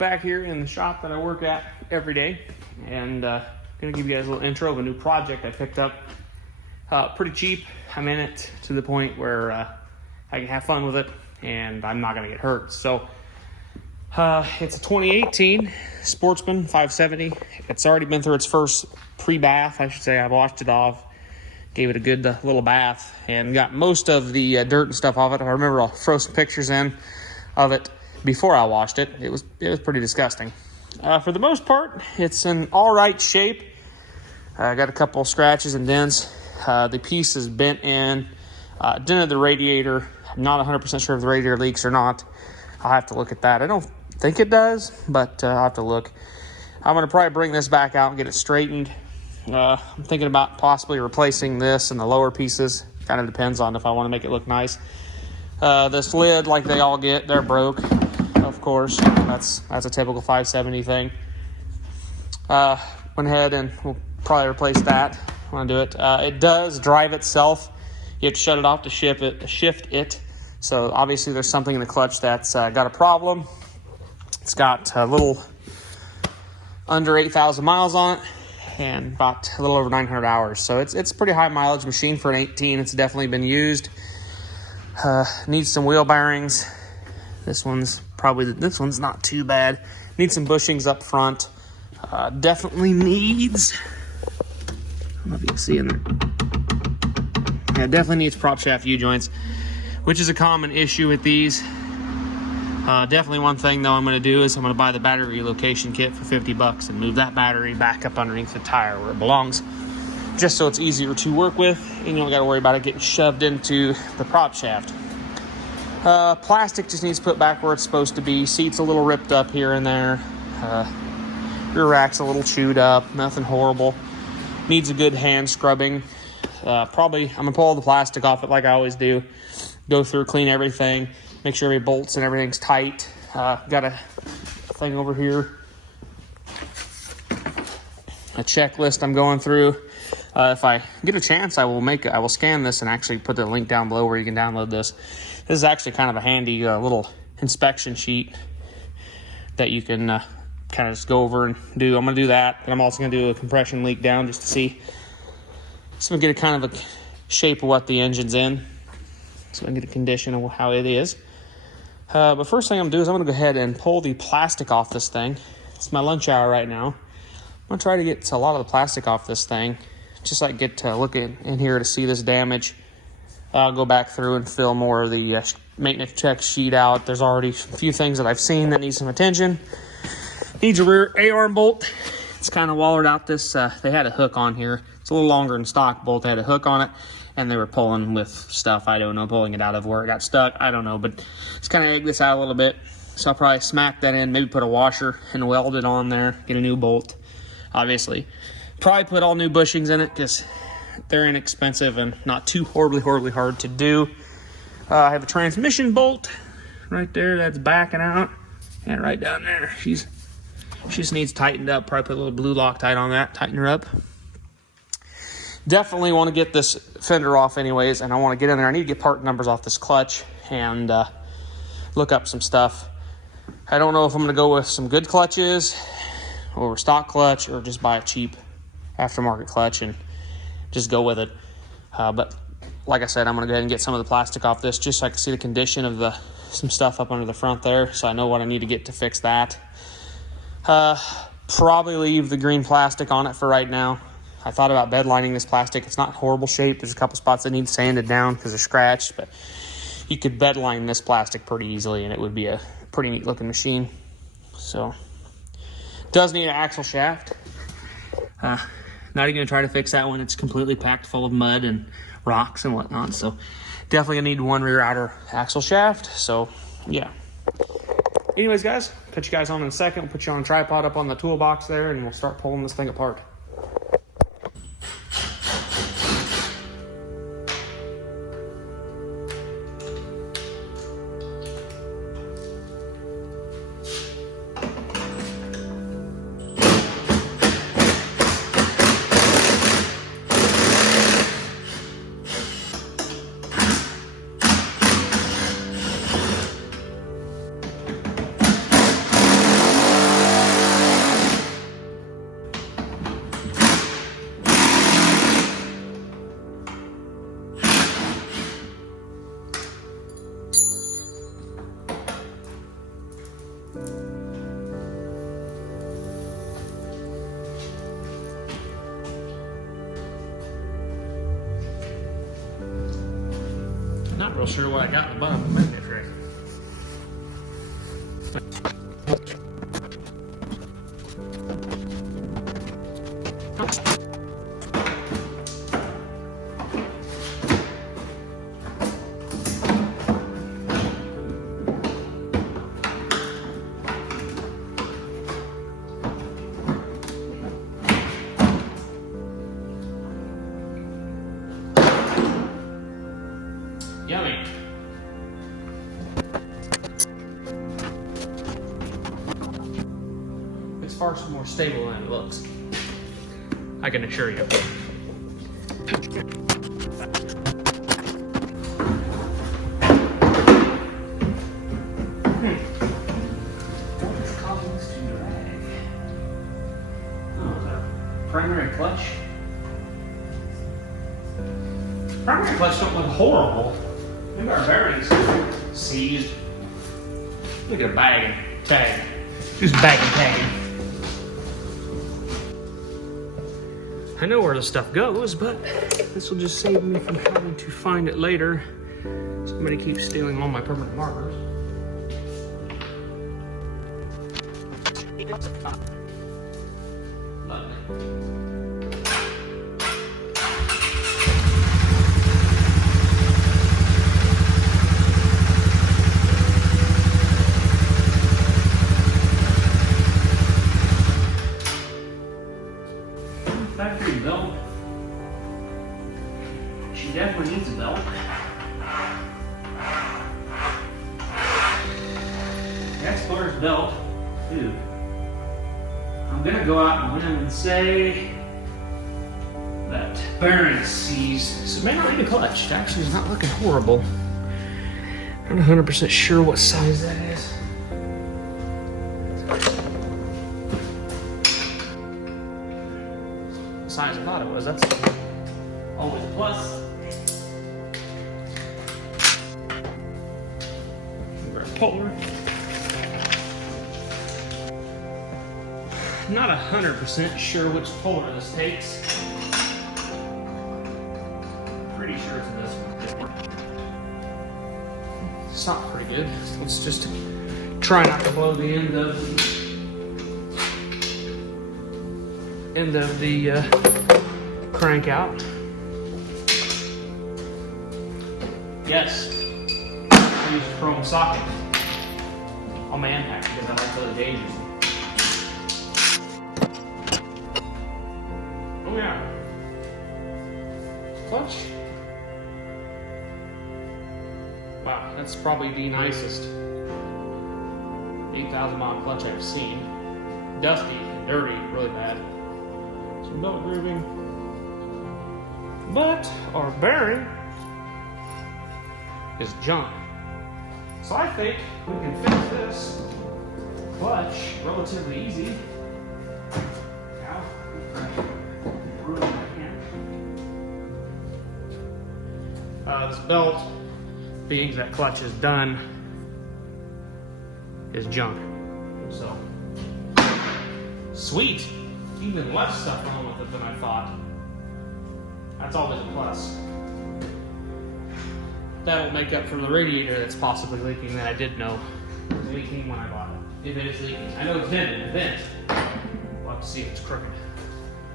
back here in the shop that I work at every day, and gonna give you guys a little intro of a new project I picked up. Pretty cheap. I'm in it to the point where I can have fun with it and I'm not gonna get hurt. So it's a 2018 Sportsman 570. It's already been through its first pre-bath, I should say. I washed it off, gave it a good little bath, and got most of the dirt and stuff off it. I remember I'll throw some pictures in of it before I washed it. It was pretty disgusting. For the most part, it's in all right shape. I got a couple scratches and dents. The piece is bent in, dented the radiator. I'm not 100% sure if the radiator leaks or not. I'll have to look at that. I don't think it does, but I'll have to look. I'm going to probably bring this back out and get it straightened. I'm thinking about possibly replacing this and the lower pieces. Kind of depends on if I want to make it look nice. This lid, like they all get, they're broke, of course. That's a typical 570 thing. Went ahead and we'll probably replace that. I want to do it. It does drive itself. You have to shut it off to shift it. So obviously there's something in the clutch that's got a problem. It's got a little under 8,000 miles on it and about a little over 900 hours. So it's a pretty high mileage machine for an 18. It's definitely been used. Needs some wheel bearings. This one's not too bad. Needs some bushings up front. Definitely needs, I don't know if you can see in there. Yeah, definitely needs prop shaft U-joints, which is a common issue with these. Definitely one thing though I'm going to do is I'm going to buy the battery relocation kit for $50 and move that battery back up underneath the tire where it belongs, just so it's easier to work with and you don't got to worry about it getting shoved into the prop shaft. Plastic just needs put back where it's supposed to be. Seat's a little ripped up here and there. Rear rack's a little chewed up. Nothing horrible. Needs a good hand scrubbing. Probably I'm gonna pull all the plastic off it like I always do. Go through, clean everything, make sure every bolts and everything's tight. Got a thing over here, a checklist I'm going through. If I get a chance, I will scan this and actually put the link down below where you can download this. This is actually kind of a handy little inspection sheet that you can kind of just go over and do. I'm going to do that, and I'm also going to do a compression leak down just to see. So I'm going to get a kind of a shape of what the engine's in, so I can get a condition of how it is. But first thing I'm going to do is I'm going to go ahead and pull the plastic off this thing. It's my lunch hour right now. I'm going to try to get a lot of the plastic off this thing, just like get to look in here to see this damage. I'll go back through and fill more of the maintenance check sheet out. There's already a few things that I've seen that need some attention. Needs a rear A-arm bolt. It's kind of wallered out this. They had a hook on here. It's a little longer than stock bolt. They had a hook on it, and they were pulling with stuff. I don't know, pulling it out of where it got stuck. I don't know, but it's kind of egg this out a little bit. So I'll probably smack that in, maybe put a washer and weld it on there, get a new bolt, obviously. Probably put all new bushings in it because they're inexpensive and not too horribly hard to do. I have a transmission bolt right there that's backing out, and right down there, she just needs tightened up. Probably put a little blue Loctite on that, tighten her up. Definitely want to get this fender off anyways, and I want to get in there. I need to get part numbers off this clutch and look up some stuff. I don't know if I'm going to go with some good clutches or stock clutch or just buy a cheap aftermarket clutch and just go with it. But like I said, I'm going to go ahead and get some of the plastic off this just so I can see the condition of some stuff up under the front there, so I know what I need to get to fix that. Probably leave the green plastic on it for right now. I thought about bed lining this plastic. It's not horrible shape. There's a couple spots that need sanded down because they're scratched, but you could bed line this plastic pretty easily and it would be a pretty neat looking machine. So does need an axle shaft. Not even gonna try to fix that one. It's completely packed full of mud and rocks and whatnot. So definitely gonna need one rear outer axle shaft. So yeah. Anyways, guys, put you guys on in a second. We'll put you on a tripod up on the toolbox there and we'll start pulling this thing apart. not real sure what I got in the bottom of the magnet ring. Yummy. It's far more stable than it looks, I can assure you. What is causing this to drag? Oh, the primary clutch. Primary clutch don't look horrible. Maybe our bearings seized. Look at a bag and tag. Just bag and tagging. I know where the stuff goes, but this will just save me from having to find it later. Somebody keeps stealing all my permanent markers. Lovely. Factory belt. She definitely needs a belt. Explorer's belt. Dude. I'm gonna go out on a limb and say that bearing seized. So it may not need a clutch. It actually is not looking horrible. I'm not 100% sure what size that is. Size I thought it was. That's always a plus. Polar. Not 100% sure which polar this takes. Pretty sure it's this one. It's not pretty good. Let's just try not to blow the end of the crank out. Yes, I use a chrome socket on my impact because I like those gauges. Oh yeah, clutch. Wow, that's probably the nicest 8,000 mile clutch I've seen. Dusty, dirty, really bad. Some belt grooving, but our bearing is junk. So I think we can fix this clutch relatively easy. Now, ruin my hand. This belt, being that clutch is done, is junk. So, sweet. Even less stuff wrong with it than I thought. That's always a plus. That'll make up for the radiator that's possibly leaking that I did know was leaking when I bought it. If it is leaking. I know it's been in the vent. We'll have to see if it's crooked.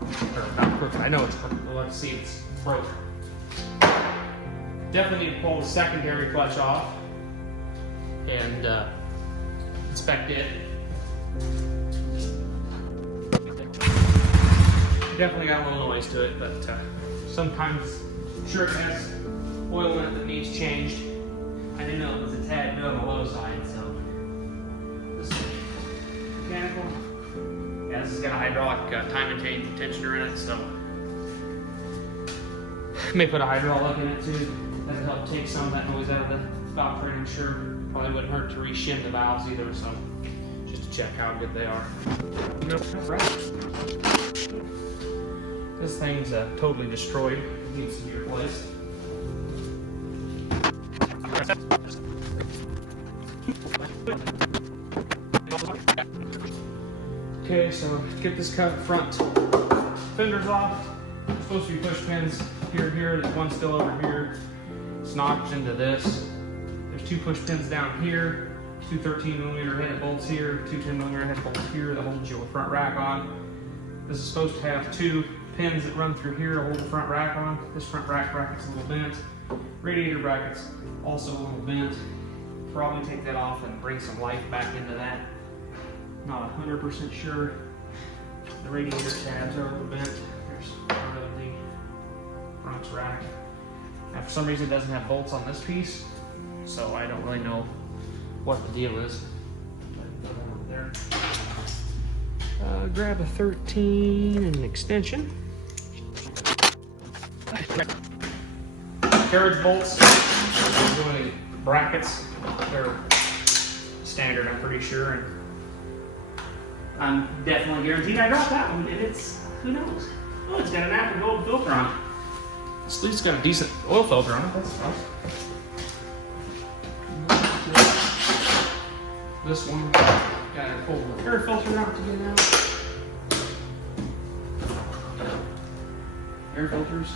Or not crooked, I know it's crooked. We'll have to see if it's broken. Definitely need to pull the secondary clutch off and inspect it. Definitely got a little noise to it, but sometimes I'm sure it has oil in it that needs changed. I didn't know it was a tad bit on the low side, so this is mechanical. Yeah, this has got a hydraulic time and tensioner in it, so I may put a hydraulic in it too. That'll help take some of that noise out of the valve train, I'm sure. Probably wouldn't hurt to re-shim the valves either, so just to check how good they are. This thing's totally destroyed. It needs to be replaced. Okay, so get this front fenders off. There's supposed to be push pins here, there's one still over here. It's notched into this. There's 2 push pins down here, 2 13mm headed bolts here, 2 10mm headed bolts here that hold your front rack on. This is supposed to have 2 pins that run through here to hold the front rack on. This front rack bracket's a little bent. Radiator bracket's also a little bent. Probably take that off and bring some life back into that. Not 100% sure. The radiator tabs are a little bent. There's part of the front rack. Now for some reason it doesn't have bolts on this piece, so I don't really know what the deal is. There. Grab a 13 and an extension. Carriage bolts, doing brackets. They're standard, I'm pretty sure. And I'm definitely guaranteed I dropped that one, and it's, who knows? Oh, it's got an Apple Gold filter on it. At least it's got a decent oil filter on it, that's nice. This one, gotta pull the air filter out to get out. Air filters,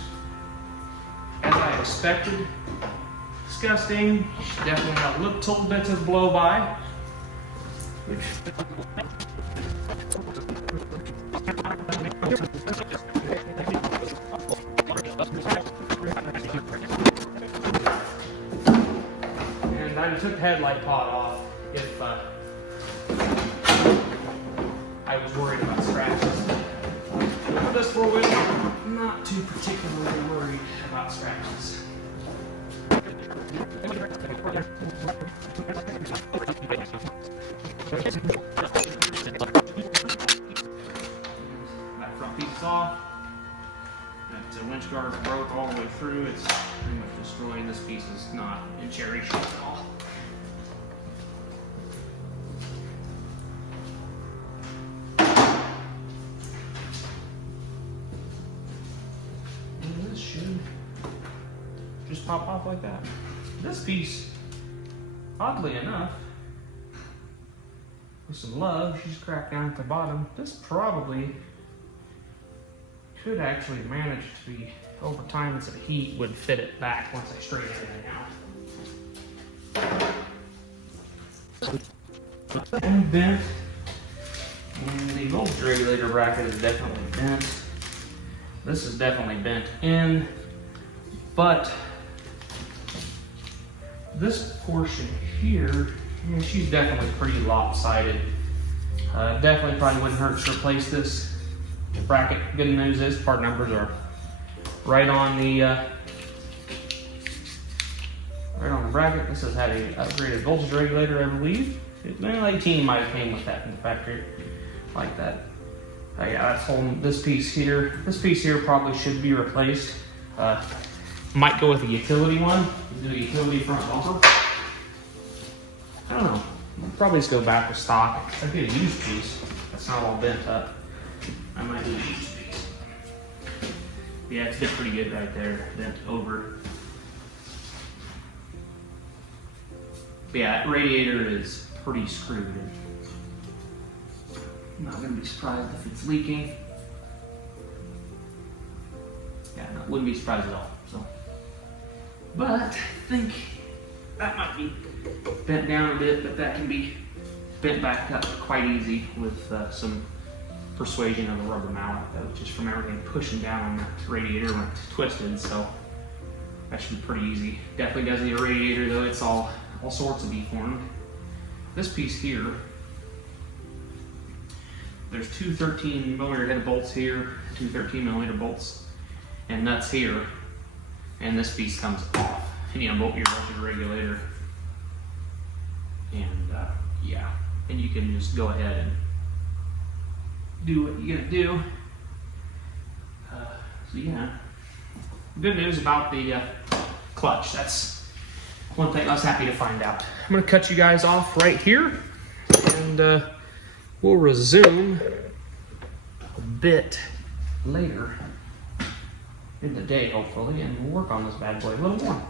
as I expected, disgusting. Definitely got a little bit of blow by. And I took the headlight pod off if I was worried about scratches. For this four-wheel, I'm not too particularly worried about scratches. That front piece is off. That winch guard broke all the way through. It's pretty much destroying. This piece is not in cherry shape at all. And this should just pop off like that. This piece, oddly enough, with some love, she's cracked down at the bottom. This probably could actually manage to be, over time and some heat would fit it back once I straighten everything out. And bent. And the voltage regulator bracket is definitely bent. This is definitely bent in, but this portion here, I mean, she's definitely pretty lopsided. Definitely probably wouldn't hurt to replace this bracket. Good news is part numbers are right on the bracket. This has had a upgraded voltage regulator, I believe. Well, 18 might have came with that from the factory, like that. Yeah, that's holding this piece here. This piece here probably should be replaced. Might go with a utility one. Do a utility front bumper. I don't know. I'll probably just go back with stock. I'd get a used piece. That's not all bent up. I might do a used piece. Yeah, it's been pretty good right there. Bent over. But yeah, that radiator is pretty screwed. I'm not going to be surprised if it's leaking. Yeah, no, wouldn't be surprised at all. So, but I think that might be bent down a bit, but that can be bent back up quite easy with some persuasion of a rubber mallet, though, just from everything pushing down on that radiator when it's twisted. So that should be pretty easy. Definitely does need a radiator, though. It's all sorts of deformed. This piece here, there's 2 13mm head bolts here, 2 13mm bolts and nuts here, and this piece comes off. And you unbolt your voltage regulator, and yeah, and you can just go ahead and do what you're gonna do. So yeah, good news about the clutch. That's one thing I was happy to find out. I'm gonna cut you guys off right here, and we'll resume a bit later in the day, hopefully, and we'll work on this bad boy a little more.